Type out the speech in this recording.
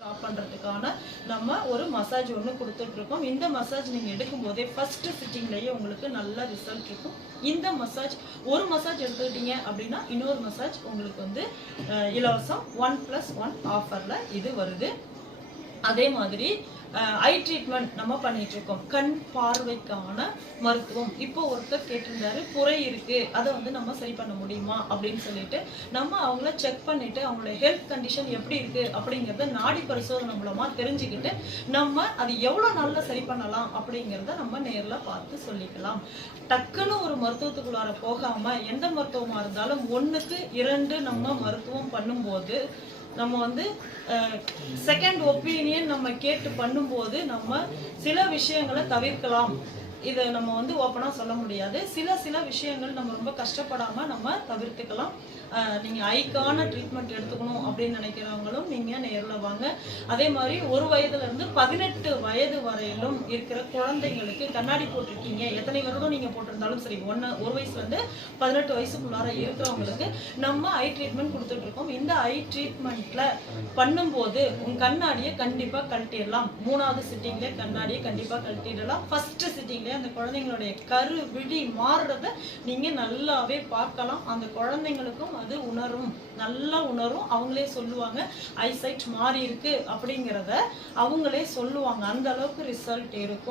Stop பண்ணுறதுக்கான நம்ம ஒரு மசாஜ் ஒன்று கொடுத்துட்ருக்கோம். இந்த மசாஜ் நீங்கள் எடுக்கும்போதே ஃபஸ்ட்டு சிட்டிங்லேயே உங்களுக்கு நல்ல ரிசல்ட் இருக்கும். இந்த மசாஜ் ஒரு மசாஜ் எடுத்துக்கிட்டீங்க அப்படின்னா இன்னொரு மசாஜ் உங்களுக்கு வந்து இலவசம் 1+1 ஆஃபரில் இது வருது. அதே மாதிரி ஐ ட்ரீட்மெண்ட் நம்ம பண்ணிட்டு இருக்கோம். கண் பார்வைக்கான மருத்துவம். இப்போ ஒருத்தர் கேட்டிருந்தாரு, புரை இருக்கு, அதை வந்து நம்ம சரி பண்ண முடியுமா அப்படின்னு சொல்லிட்டு நம்ம அவங்கள செக் பண்ணிட்டு அவங்களோட ஹெல்த் கண்டிஷன் எப்படி இருக்கு அப்படிங்கிறத நாடி பரிசோதனை மூலமா தெரிஞ்சுக்கிட்டு நம்ம அது எவ்வளோ நாளில் சரி பண்ணலாம் அப்படிங்கிறத நம்ம நேரில் பார்த்து சொல்லிக்கலாம். டக்குன்னு ஒரு மருத்துவத்துக்குள்ளார போகாம எந்த மருத்துவமாக இருந்தாலும் 1க்கு 2 நம்ம மருத்துவம் பண்ணும்போது நம்ம வந்து செகண்ட் ஒப்பீனியன் நம்ம கேட்டு பண்ணும்போது நம்ம சில விஷயங்களை தவிர்க்கலாம். இதை நம்ம வந்து ஓப்பனாக சொல்ல முடியாது. சில விஷயங்கள் நம்ம ரொம்ப கஷ்டப்படாமல் நம்ம தவிர்த்துக்கலாம். நீங்கள் ஐக்கான ட்ரீட்மெண்ட் எடுத்துக்கணும் அப்படின்னு நினைக்கிறவங்களும் நீங்கள் நேரில் வாங்க. அதே மாதிரி 1 வயதுலேருந்து 18 வயது வரையிலும் இருக்கிற குழந்தைங்களுக்கு கண்ணாடி போட்டிருக்கீங்க, எத்தனை வருடம் நீங்கள் போட்டிருந்தாலும் சரி, 1 வயசுலேருந்து 18 வயசுக்குள்ளார இருக்கிறவங்களுக்கு நம்ம ஐ ட்ரீட்மெண்ட் கொடுத்துட்ருக்கோம். இந்த ஐ ட்ரீட்மெண்ட்டில் பண்ணும்போது உங்கள் கண்ணாடியை கண்டிப்பாக கழட்டிடலாம். 3வது சிட்டிங்லேயே கண்ணாடியை கண்டிப்பாக கழட்டிடலாம். ஃபஸ்ட்டு சிட்டிங்லேயே அந்த குழந்தைங்களுடைய கரு விழி மாறுறத நீங்கள் நல்லாவே பார்க்கலாம். அந்த குழந்தைங்களுக்கும் அது நல்லா உணரும். அவங்களே சொல்லுவாங்க ஐசைட் மாறி இருக்கு அப்படிங்கிறத அவங்களே சொல்லுவாங்க. அந்த அளவுக்கு ரிசல்ட் இருக்கும்.